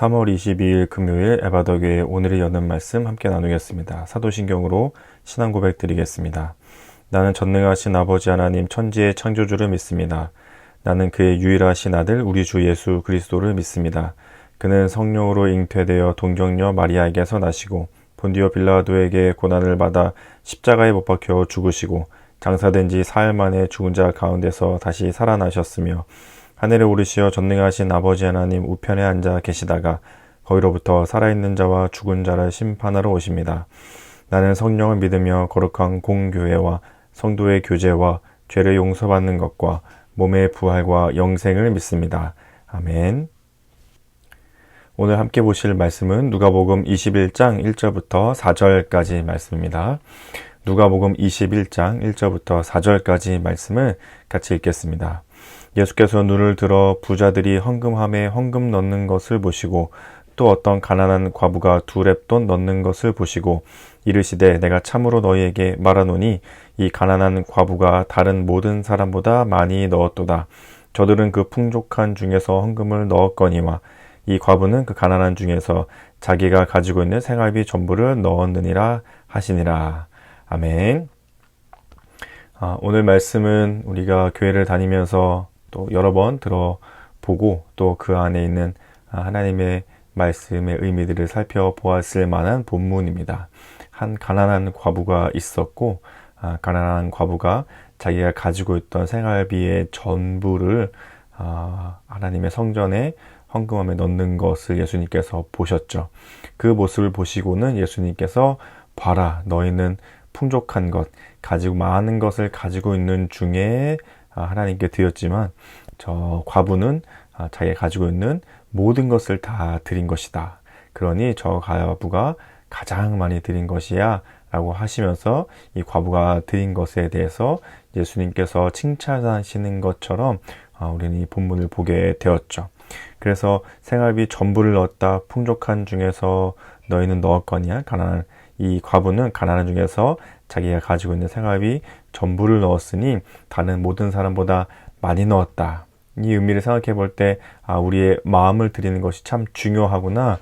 3월 22일 금요일 에바더교회 오늘의 여는 말씀 함께 나누겠습니다. 사도신경으로 신앙 고백 드리겠습니다. 나는 전능하신 아버지 하나님 천지의 창조주를 믿습니다. 나는 그의 유일하신 아들 우리 주 예수 그리스도를 믿습니다. 그는 성령으로 잉태되어 동정녀 마리아에게서 나시고 본디오 빌라도에게 고난을 받아 십자가에 못 박혀 죽으시고 장사된 지 사흘 만에 죽은 자 가운데서 다시 살아나셨으며 하늘에 오르시어 전능하신 아버지 하나님 우편에 앉아 계시다가 거기로부터 살아있는 자와 죽은 자를 심판하러 오십니다. 나는 성령을 믿으며 거룩한 공교회와 성도의 교제와 죄를 용서받는 것과 몸의 부활과 영생을 믿습니다. 아멘. 오늘 함께 보실 말씀은 누가복음 21장 1절부터 4절까지 말씀입니다. 누가복음 21장 1절부터 4절까지 말씀을 같이 읽겠습니다. 예수께서 눈을 들어 부자들이 헌금함에 헌금 넣는 것을 보시고 또 어떤 가난한 과부가 두 렙돈 넣는 것을 보시고 이르시되 내가 참으로 너희에게 말하노니 이 가난한 과부가 다른 모든 사람보다 많이 넣었도다. 저들은 그 풍족한 중에서 헌금을 넣었거니와 이 과부는 그 가난한 중에서 자기가 가지고 있는 생활비 전부를 넣었느니라 하시니라. 아멘. 오늘 말씀은 우리가 교회를 다니면서 또 여러 번 들어보고 또 그 안에 있는 하나님의 말씀의 의미들을 살펴보았을 만한 본문입니다. 한 가난한 과부가 있었고 가난한 과부가 자기가 가지고 있던 생활비의 전부를 하나님의 성전에 헌금함에 넣는 것을 예수님께서 보셨죠. 그 모습을 보시고는 예수님께서 봐라 너희는 풍족한 것 가지고 많은 것을 가지고 있는 중에 하나님께 드렸지만 저 과부는 자기가 가지고 있는 모든 것을 다 드린 것이다. 그러니 저 과부가 가장 많이 드린 것이야 라고 하시면서 이 과부가 드린 것에 대해서 예수님께서 칭찬하시는 것처럼 우리는 이 본문을 보게 되었죠. 그래서 생활비 전부를 넣었다. 풍족한 중에서 너희는 넣었거니와 가난한 이 과부는 가난한 중에서 자기가 가지고 있는 생활비 전부를 넣었으니 다른 모든 사람보다 많이 넣었다. 이 의미를 생각해 볼 때 우리의 마음을 드리는 것이 참 중요하구나.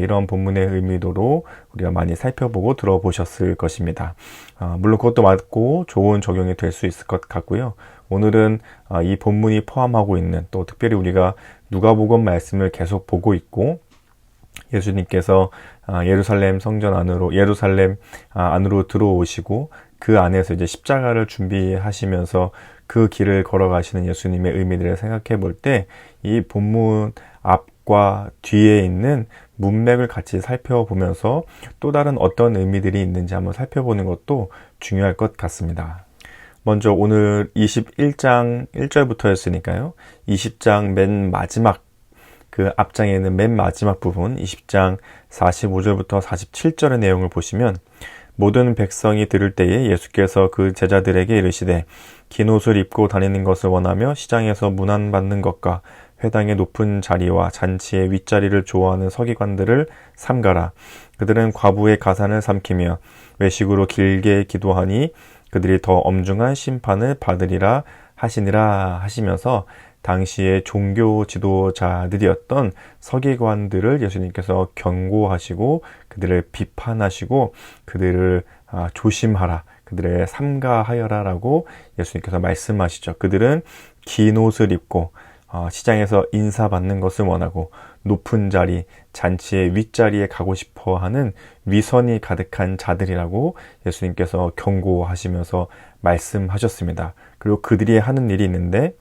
이런 본문의 의미도로 우리가 많이 살펴보고 들어보셨을 것입니다. 물론 그것도 맞고 좋은 적용이 될 수 있을 것 같고요. 오늘은 이 본문이 포함하고 있는 또 특별히 우리가 누가복음 말씀을 계속 보고 있고 예수님께서 예루살렘 성전 안으로 예루살렘 안으로 들어오시고 그 안에서 이제 십자가를 준비하시면서 그 길을 걸어가시는 예수님의 의미들을 생각해 볼 때 이 본문 앞과 뒤에 있는 문맥을 같이 살펴보면서 또 다른 어떤 의미들이 있는지 한번 살펴보는 것도 중요할 것 같습니다. 먼저 오늘 21장 1절부터였으니까요. 20장 맨 마지막 그 앞장에 있는 맨 마지막 부분 20장 45절부터 47절의 내용을 보시면 모든 백성이 들을 때에 예수께서 그 제자들에게 이르시되 긴 옷을 입고 다니는 것을 원하며 시장에서 문안받는 것과 회당의 높은 자리와 잔치의 윗자리를 좋아하는 서기관들을 삼가라. 그들은 과부의 가산을 삼키며 외식으로 길게 기도하니 그들이 더 엄중한 심판을 받으리라 하시니라 하시면서 당시의 종교 지도자들이었던 서기관들을 예수님께서 경고하시고 그들을 비판하시고 그들을 조심하라, 그들을 삼가하여라 라고 예수님께서 말씀하시죠. 그들은 긴 옷을 입고 시장에서 인사받는 것을 원하고 높은 자리, 잔치의 윗자리에 가고 싶어 하는 위선이 가득한 자들이라고 예수님께서 경고하시면서 말씀하셨습니다. 그리고 그들이 하는 일이 있는데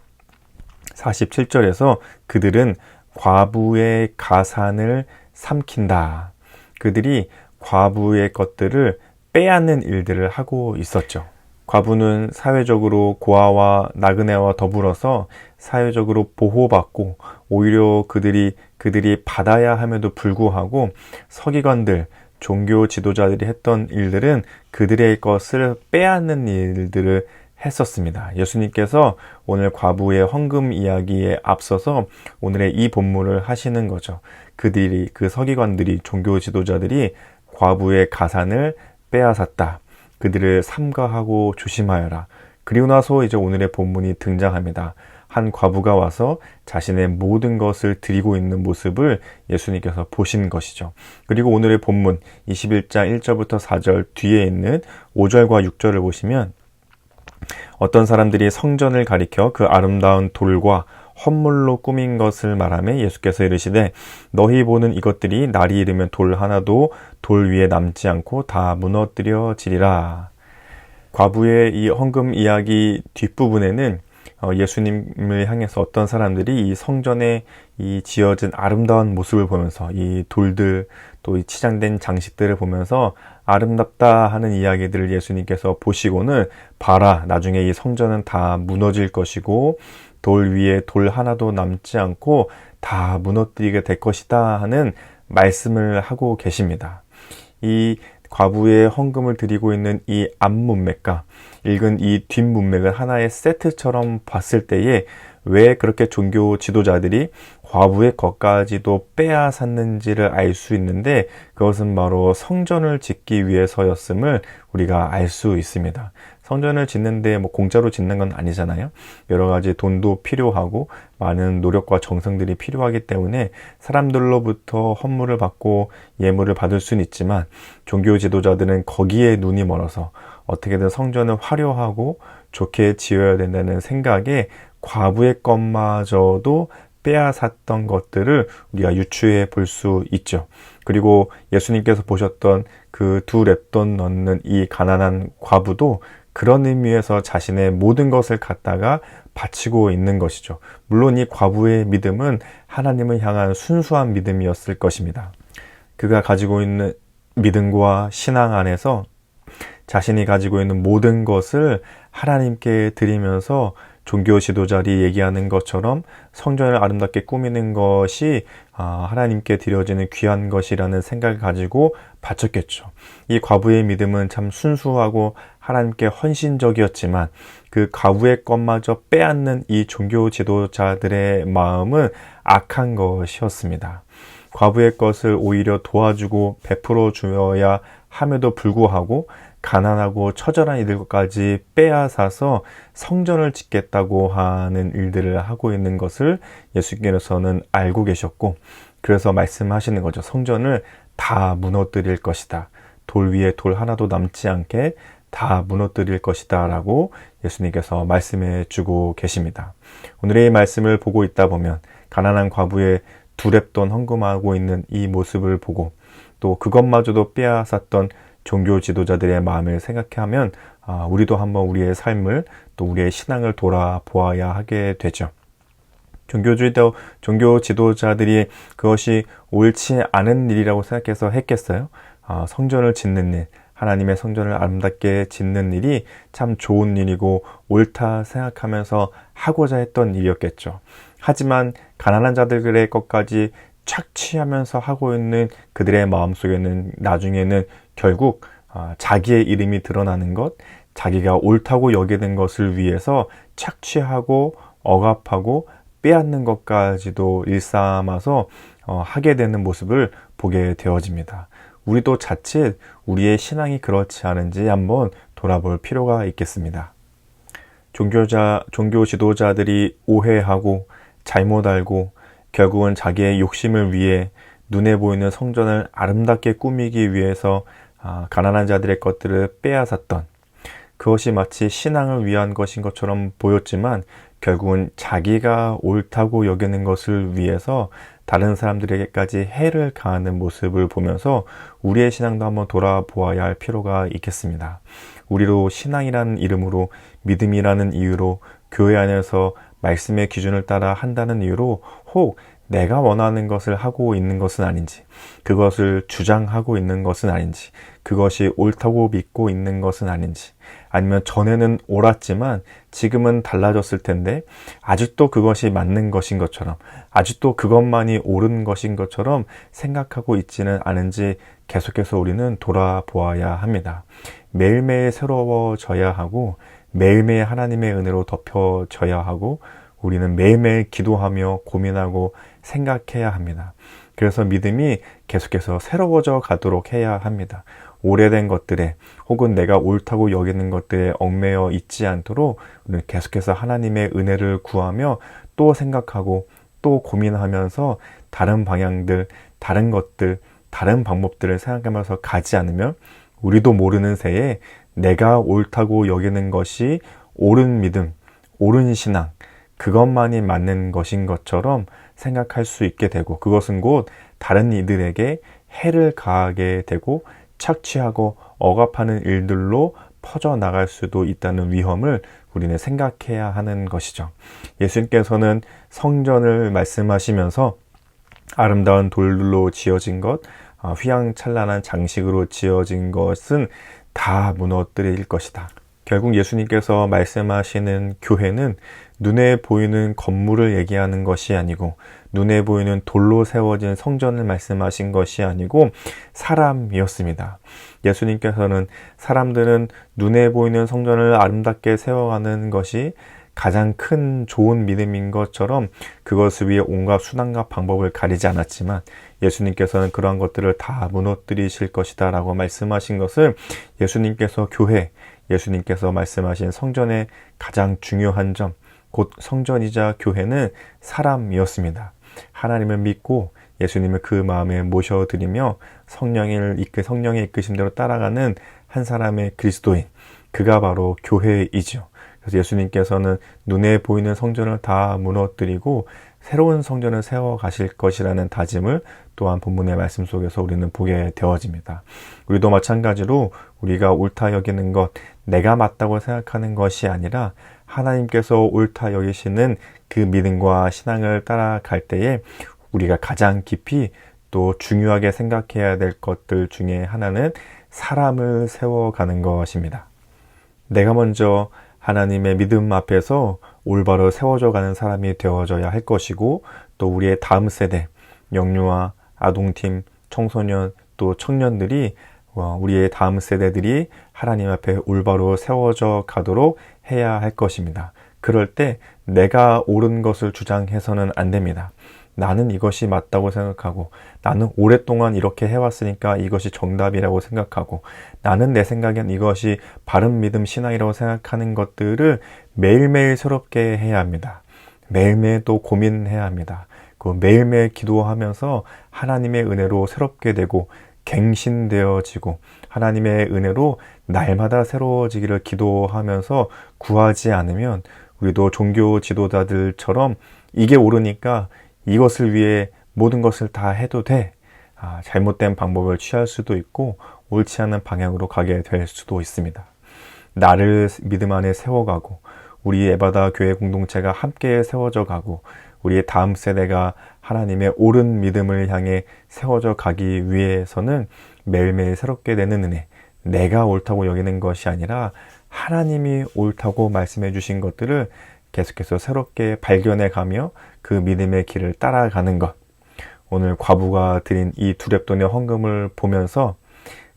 47절에서 그들은 과부의 가산을 삼킨다. 그들이 과부의 것들을 빼앗는 일들을 하고 있었죠. 과부는 사회적으로 고아와 나그네와 더불어서 사회적으로 보호받고 오히려 그들이 받아야 함에도 불구하고 서기관들, 종교 지도자들이 했던 일들은 그들의 것을 빼앗는 일들을 했었습니다. 예수님께서 오늘 과부의 헌금 이야기에 앞서서 오늘의 이 본문을 하시는 거죠. 그 서기관들이, 종교 지도자들이 과부의 가산을 빼앗았다. 그들을 삼가하고 조심하여라. 그리고 나서 이제 오늘의 본문이 등장합니다. 한 과부가 와서 자신의 모든 것을 드리고 있는 모습을 예수님께서 보신 것이죠. 그리고 오늘의 본문 21장 1절부터 4절 뒤에 있는 5절과 6절을 보시면 어떤 사람들이 성전을 가리켜 그 아름다운 돌과 헌물로 꾸민 것을 말하며 예수께서 이르시되 너희 보는 이것들이 날이 이르면 돌 하나도 돌 위에 남지 않고 다 무너뜨려지리라. 과부의 이 헌금 이야기 뒷부분에는 예수님을 향해서 어떤 사람들이 이 성전에 이 지어진 아름다운 모습을 보면서 이 돌들 또 이 치장된 장식들을 보면서 아름답다 하는 이야기들을 예수님께서 보시고는 봐라, 나중에 이 성전은 다 무너질 것이고 돌 위에 돌 하나도 남지 않고 다 무너뜨리게 될 것이다 하는 말씀을 하고 계십니다. 이 과부의 헌금을 드리고 있는 이 앞문맥과 읽은 이 뒷문맥을 하나의 세트처럼 봤을 때에 왜 그렇게 종교 지도자들이 과부의 것까지도 빼앗았는지를 알 수 있는데 그것은 바로 성전을 짓기 위해서였음을 우리가 알 수 있습니다. 성전을 짓는데 공짜로 짓는 건 아니잖아요. 여러 가지 돈도 필요하고 많은 노력과 정성들이 필요하기 때문에 사람들로부터 헌물을 받고 예물을 받을 수는 있지만 종교 지도자들은 거기에 눈이 멀어서 어떻게든 성전을 화려하고 좋게 지어야 된다는 생각에 과부의 것마저도 빼앗았던 것들을 우리가 유추해 볼 수 있죠. 그리고 예수님께서 보셨던 그 2렙돈 넣는 이 가난한 과부도 그런 의미에서 자신의 모든 것을 갖다가 바치고 있는 것이죠. 물론 이 과부의 믿음은 하나님을 향한 순수한 믿음이었을 것입니다. 그가 가지고 있는 믿음과 신앙 안에서 자신이 가지고 있는 모든 것을 하나님께 드리면서 종교 지도자들이 얘기하는 것처럼 성전을 아름답게 꾸미는 것이 하나님께 드려지는 귀한 것이라는 생각을 가지고 바쳤겠죠. 이 과부의 믿음은 참 순수하고 하나님께 헌신적이었지만 그 과부의 것마저 빼앗는 이 종교 지도자들의 마음은 악한 것이었습니다. 과부의 것을 오히려 도와주고 베풀어 주어야 함에도 불구하고 가난하고 처절한 이들까지 빼앗아서 성전을 짓겠다고 하는 일들을 하고 있는 것을 예수님께서는 알고 계셨고 그래서 말씀하시는 거죠. 성전을 다 무너뜨릴 것이다. 돌 위에 돌 하나도 남지 않게 다 무너뜨릴 것이다 라고 예수님께서 말씀해 주고 계십니다. 오늘의 이 말씀을 보고 있다 보면 가난한 과부의 2렙돈 헌금하고 있는 이 모습을 보고 또 그것마저도 빼앗았던 종교 지도자들의 마음을 생각하면 우리도 한번 우리의 삶을 또 우리의 신앙을 돌아보아야 하게 되죠. 종교 지도자들이 그것이 옳지 않은 일이라고 생각해서 했겠어요? 성전을 짓는 일, 하나님의 성전을 아름답게 짓는 일이 참 좋은 일이고 옳다 생각하면서 하고자 했던 일이었겠죠. 하지만 가난한 자들의 것까지 착취하면서 하고 있는 그들의 마음속에는 나중에는 결국 자기의 이름이 드러나는 것, 자기가 옳다고 여기는 것을 위해서 착취하고 억압하고 빼앗는 것까지도 일삼아서 하게 되는 모습을 보게 되어집니다. 우리도 자칫 우리의 신앙이 그렇지 않은지 한번 돌아볼 필요가 있겠습니다. 종교 지도자들이 오해하고 잘못 알고 결국은 자기의 욕심을 위해 눈에 보이는 성전을 아름답게 꾸미기 위해서 가난한 자들의 것들을 빼앗았던 그것이 마치 신앙을 위한 것인 것처럼 보였지만 결국은 자기가 옳다고 여기는 것을 위해서 다른 사람들에게까지 해를 가하는 모습을 보면서 우리의 신앙도 한번 돌아보아야 할 필요가 있겠습니다. 우리도 신앙이라는 이름으로 믿음이라는 이유로 교회 안에서 말씀의 기준을 따라 한다는 이유로 혹 내가 원하는 것을 하고 있는 것은 아닌지, 그것을 주장하고 있는 것은 아닌지, 그것이 옳다고 믿고 있는 것은 아닌지, 아니면 전에는 옳았지만 지금은 달라졌을 텐데 아직도 그것이 맞는 것인 것처럼, 아직도 그것만이 옳은 것인 것처럼 생각하고 있지는 않은지 계속해서 우리는 돌아보아야 합니다. 매일매일 새로워져야 하고 매일매일 하나님의 은혜로 덮여져야 하고 우리는 매일매일 기도하며 고민하고 생각해야 합니다. 그래서 믿음이 계속해서 새로워져 가도록 해야 합니다. 오래된 것들에 혹은 내가 옳다고 여기는 것들에 얽매여 있지 않도록 우리는 계속해서 하나님의 은혜를 구하며 또 생각하고 또 고민하면서 다른 방향들, 다른 것들, 다른 방법들을 생각하면서 가지 않으면 우리도 모르는 새에 내가 옳다고 여기는 것이 옳은 믿음, 옳은 신앙, 그것만이 맞는 것인 것처럼 생각할 수 있게 되고 그것은 곧 다른 이들에게 해를 가하게 되고 착취하고 억압하는 일들로 퍼져나갈 수도 있다는 위험을 우리는 생각해야 하는 것이죠. 예수님께서는 성전을 말씀하시면서 아름다운 돌로 지어진 것, 휘황찬란한 장식으로 지어진 것은 다 무너뜨릴 것이다. 결국 예수님께서 말씀하시는 교회는 눈에 보이는 건물을 얘기하는 것이 아니고 눈에 보이는 돌로 세워진 성전을 말씀하신 것이 아니고 사람이었습니다. 예수님께서는 사람들은 눈에 보이는 성전을 아름답게 세워가는 것이 가장 큰 좋은 믿음인 것처럼 그것을 위해 온갖 수단과 방법을 가리지 않았지만 예수님께서는 그러한 것들을 다 무너뜨리실 것이다 라고 말씀하신 것을 예수님께서 교회, 예수님께서 말씀하신 성전의 가장 중요한 점, 곧 성전이자 교회는 사람이었습니다. 하나님을 믿고 예수님을 그 마음에 모셔드리며 성령의 이끄심대로 따라가는 한 사람의 그리스도인, 그가 바로 교회이죠. 그래서 예수님께서는 눈에 보이는 성전을 다 무너뜨리고 새로운 성전을 세워 가실 것이라는 다짐을 또한 본문의 말씀 속에서 우리는 보게 되어집니다. 우리도 마찬가지로 우리가 옳다 여기는 것, 내가 맞다고 생각하는 것이 아니라 하나님께서 옳다 여기시는 그 믿음과 신앙을 따라갈 때에 우리가 가장 깊이 또 중요하게 생각해야 될 것들 중에 하나는 사람을 세워가는 것입니다. 내가 먼저 하나님의 믿음 앞에서 올바로 세워져 가는 사람이 되어져야 할 것이고 또 우리의 다음 세대, 영유아, 아동팀, 청소년, 또 청년들이 우리의 다음 세대들이 하나님 앞에 올바로 세워져 가도록 해야 할 것입니다. 그럴 때 내가 옳은 것을 주장해서는 안 됩니다. 나는 이것이 맞다고 생각하고 나는 오랫동안 이렇게 해왔으니까 이것이 정답이라고 생각하고 나는 내 생각엔 이것이 바른 믿음 신앙이라고 생각하는 것들을 매일매일 새롭게 해야 합니다. 매일매일 또 고민해야 합니다. 그 매일매일 기도하면서 하나님의 은혜로 새롭게 되고 갱신되어지고 하나님의 은혜로 날마다 새로워지기를 기도하면서 구하지 않으면 우리도 종교 지도자들처럼 이게 옳으니까 이것을 위해 모든 것을 다 해도 돼. 잘못된 방법을 취할 수도 있고 옳지 않은 방향으로 가게 될 수도 있습니다. 나를 믿음 안에 세워가고 우리 에바다 교회 공동체가 함께 세워져 가고 우리의 다음 세대가 하나님의 옳은 믿음을 향해 세워져 가기 위해서는 매일매일 새롭게 되는 은혜, 내가 옳다고 여기는 것이 아니라 하나님이 옳다고 말씀해 주신 것들을 계속해서 새롭게 발견해 가며 그 믿음의 길을 따라가는 것. 오늘 과부가 드린 이 두렙돈의 헌금을 보면서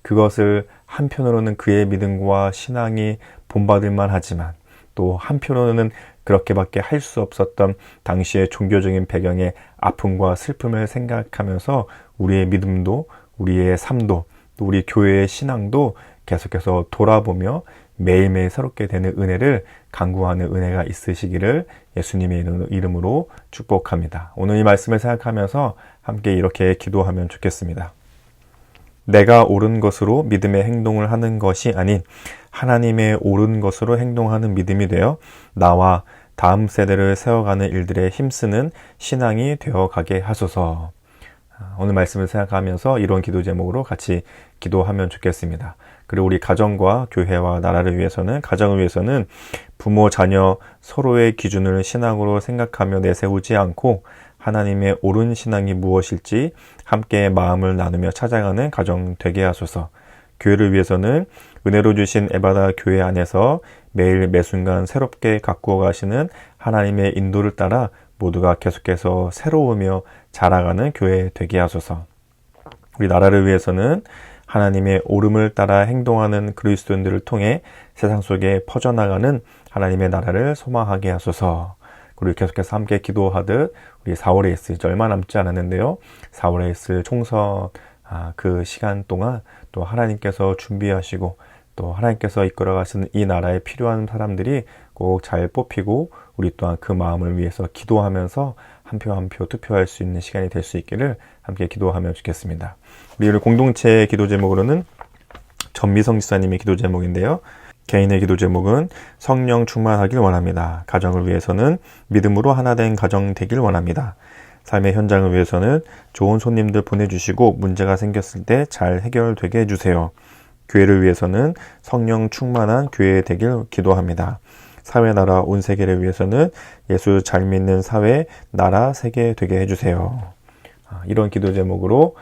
그것을 한편으로는 그의 믿음과 신앙이 본받을 만하지만 또 한편으로는 그렇게밖에 할 수 없었던 당시의 종교적인 배경의 아픔과 슬픔을 생각하면서 우리의 믿음도 우리의 삶도 또 우리 교회의 신앙도 계속해서 돌아보며 매일매일 새롭게 되는 은혜를 간구하는 은혜가 있으시기를 예수님의 이름으로 축복합니다. 오늘 이 말씀을 생각하면서 함께 이렇게 기도하면 좋겠습니다. 내가 옳은 것으로 믿음의 행동을 하는 것이 아닌 하나님의 옳은 것으로 행동하는 믿음이 되어 나와 다음 세대를 세워가는 일들에 힘쓰는 신앙이 되어가게 하소서. 오늘 말씀을 생각하면서 이런 기도 제목으로 같이 기도하면 좋겠습니다. 그리고 우리 가정과 교회와 나라를 위해서는, 가정을 위해서는 부모, 자녀 서로의 기준을 신앙으로 생각하며 내세우지 않고 하나님의 옳은 신앙이 무엇일지 함께 마음을 나누며 찾아가는 가정 되게 하소서. 교회를 위해서는 은혜로 주신 에바다 교회 안에서 매일 매순간 새롭게 가꾸어 가시는 하나님의 인도를 따라 모두가 계속해서 새로우며 자라가는 교회 되게 하소서. 우리 나라를 위해서는 하나님의 옳음을 따라 행동하는 그리스도인들을 통해 세상 속에 퍼져나가는 하나님의 나라를 소망하게 하소서. 그리고 계속해서 함께 기도하듯 우리 4월에 있을 이제 얼마 남지 않았는데요. 4월에 있을 총선 그 시간 동안 또 하나님께서 준비하시고 또 하나님께서 이끌어 가시는 이 나라에 필요한 사람들이 꼭 잘 뽑히고 우리 또한 그 마음을 위해서 기도하면서 한 표 한 표 투표할 수 있는 시간이 될 수 있기를 함께 기도하면 좋겠습니다. 우리 오늘 공동체 기도 제목으로는 전미성 지사님의 기도 제목인데요. 개인의 기도 제목은 성령 충만하길 원합니다. 가정을 위해서는 믿음으로 하나 된 가정 되길 원합니다. 삶의 현장을 위해서는 좋은 손님들 보내주시고 문제가 생겼을 때 잘 해결되게 해주세요. 교회를 위해서는 성령 충만한 교회 되길 기도합니다. 사회, 나라, 온 세계를 위해서는 예수 잘 믿는 사회, 나라, 세계 되게 해주세요. 이런 기도 제목으로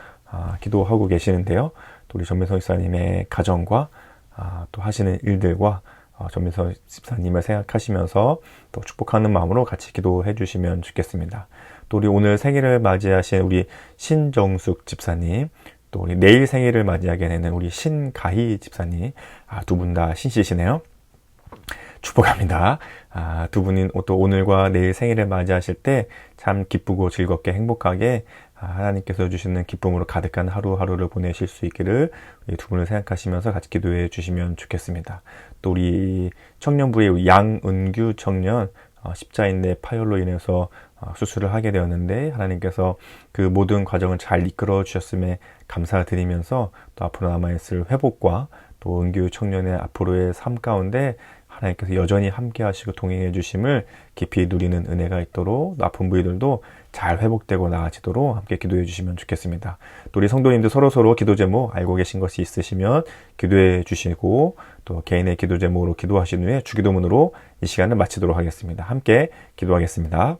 기도하고 계시는데요. 또 우리 전민성 집사님의 가정과 또 하시는 일들과 전민성 집사님을 생각하시면서 또 축복하는 마음으로 같이 기도해 주시면 좋겠습니다. 또 우리 오늘 생일을 맞이하신 우리 신정숙 집사님, 또 우리 내일 생일을 맞이하게 되는 우리 신가희 집사님, 두 분 다 신씨시네요. 축복합니다. 두 분이 또 오늘과 내일 생일을 맞이하실 때 참 기쁘고 즐겁게 행복하게 하나님께서 주시는 기쁨으로 가득한 하루하루를 보내실 수 있기를 두 분을 생각하시면서 같이 기도해 주시면 좋겠습니다. 또 우리 청년부의 양은규 청년 십자인대 파열로 인해서 수술을 하게 되었는데 하나님께서 그 모든 과정을 잘 이끌어 주셨음에 감사드리면서 또 앞으로 남아있을 회복과 또 은규 청년의 앞으로의 삶 가운데 하나님께서 여전히 함께 하시고 동행해 주심을 깊이 누리는 은혜가 있도록 아픈 부위들도 잘 회복되고 나아지도록 함께 기도해 주시면 좋겠습니다. 또 우리 성도님들 서로서로 기도 제목 알고 계신 것이 있으시면 기도해 주시고 또 개인의 기도 제목으로 기도하신 후에 주기도문으로 이 시간을 마치도록 하겠습니다. 함께 기도하겠습니다.